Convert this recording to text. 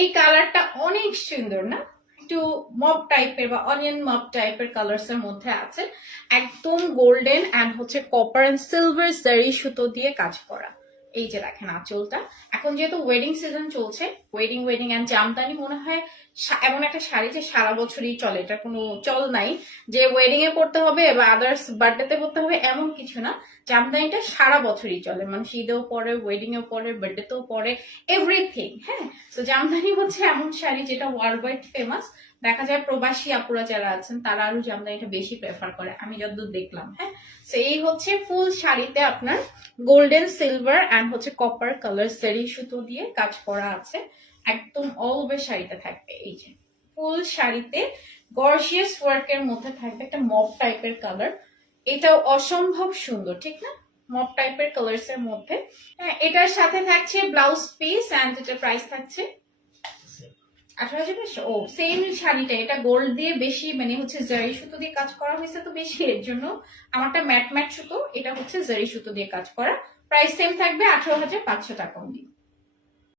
এই কালারটা অনেক সুন্দর, না? একটু মপ টাইপের বা অনিয়ন মপ টাইপের কালার্স এর মধ্যে আছে। একদম গোল্ডেন অ্যান্ড হচ্ছে কপার অ্যান্ড সিলভার জারি সুতো দিয়ে কাজ করা। এই যে দেখেন আঁচলটা। এখন যেহেতু ওয়েডিং সিজন চলছে ওয়েডিং ওয়েডিং অ্যান্ড জামদানি মনে হয় এমন একটা শাড়ি যে সারা বছরই চলে। এটা কোনো চল নাই। যে ওয়েডিং এ পড়তে হবে বা আদার্স বার্থডেতে পড়তে হবে এমন কিছু না। জামদানিটা সারা বছরই চলে। মানুষ ঈদেও পরে ওয়েডিং এও পরে বার্থডেতেও পরে এভরিথিং হ্যাঁ? তো জামদানি হচ্ছে এমন শাড়ি যেটা ওয়ার্ল্ড ওয়াইড ফেমাস দেখা যায় প্রবাসী আপুরা যারা আছেন, তারা আরও জামদানিটা বেশি প্রেফার করে। আমি যতদূর দেখলাম হ্যাঁ? তো এই হচ্ছে ফুল শাড়িতে আপনার গোল্ডেন সিলভার অ্যান্ড হচ্ছে কপার কালার সেরি সুতো দিয়ে কাজ করা আছে। একদম অল ওভার শাড়িতে থাকবে। এই যে ফুল শাড়িতে গর্জিয়াস ওয়ার্কের মধ্যে থাকবে একটা মপ টাইপের কালার এটাও অসম্ভব সুন্দর, ঠিক না? মপ টাইপের কালার্স এর মধ্যে। হ্যাঁ এটার সাথে থাকছে ব্লাউজ পিস অ্যান্ড এটার প্রাইস থাকছে আঠারো হাজার পাঁচশো? ও সেম শাড়িটা, এটা গোল্ড দিয়ে বেশি মানে হচ্ছে জারি সুতো দিয়ে কাজ করা হয়েছে তো বেশি, এর জন্য আমারটা ম্যাট ম্যাট সুতো, এটা হচ্ছে জারি সুতো দিয়ে কাজ করা। প্রাইস সেম থাকবে আঠারো হাজার পাঁচশো টাকা অনলি